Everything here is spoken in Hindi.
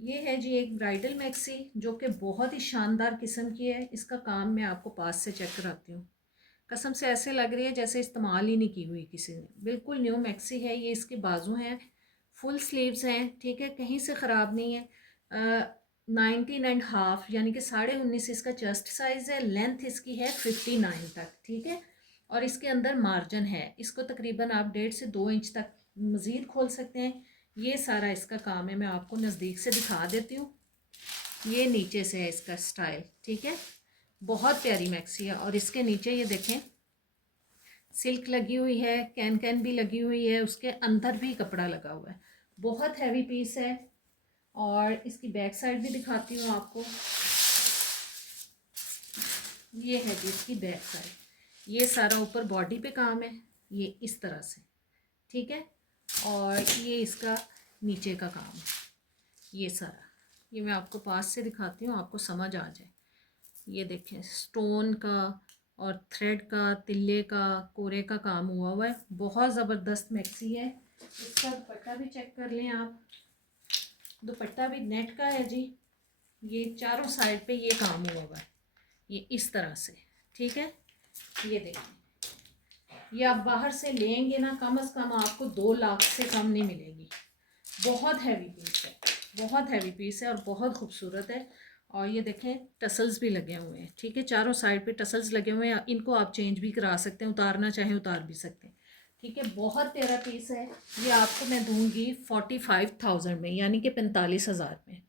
ये है जी एक ब्राइडल मैक्सी जो कि बहुत ही शानदार किस्म की है। इसका काम मैं आपको पास से चेक कराती हूँ। कसम से ऐसे लग रही है जैसे इस्तेमाल ही नहीं की हुई किसी ने। बिल्कुल न्यू मैक्सी है। ये इसके बाजू हैं, फुल स्लीव्स हैं, ठीक है, कहीं से ख़राब नहीं है। 19.5 यानी कि 19.5 इसका चेस्ट साइज़ है। लेंथ इसकी है 59 तक, ठीक है। और इसके अंदर मार्जिन है। इसको तकरीबन आप 1.5 से 2 इंच तक मज़ीद खोल सकते हैं। ये सारा इसका काम है। मैं आपको नज़दीक से दिखा देती हूँ। ये नीचे से है इसका स्टाइल, ठीक है। बहुत प्यारी मैक्सी है। और इसके नीचे ये देखें सिल्क लगी हुई है, कैन कैन भी लगी हुई है, उसके अंदर भी कपड़ा लगा हुआ है। बहुत हैवी पीस है। और इसकी बैक साइड भी दिखाती हूँ आपको। ये है जी इसकी बैक साइड। ये सारा ऊपर बॉडी पे काम है, ये इस तरह से, ठीक है। और ये इसका नीचे का काम है, ये सारा। ये मैं आपको पास से दिखाती हूँ, आपको समझ आ जाए। ये देखें स्टोन का और थ्रेड का, तिल्ले का, कोरे का काम हुआ हुआ है। बहुत ज़बरदस्त मैक्सी है। इसका दुपट्टा भी चेक कर लें आप। दुपट्टा भी नेट का है जी। ये चारों साइड पे ये काम हुआ हुआ है, ये इस तरह से, ठीक है। ये देखें, ये आप बाहर से लेंगे ना, कम से कम आपको 2 लाख से कम नहीं मिलेगी। बहुत हैवी पीस है, बहुत हैवी पीस है और बहुत खूबसूरत है। और ये देखें टसल्स भी लगे हुए हैं, ठीक है। चारों साइड पे टसल्स लगे हुए हैं। इनको आप चेंज भी करा सकते हैं, उतारना चाहें उतार भी सकते हैं, ठीक है। बहुत प्यारा पीस है। ये आपको मैं दूंगी 45,000 में, यानी कि 45,000 में।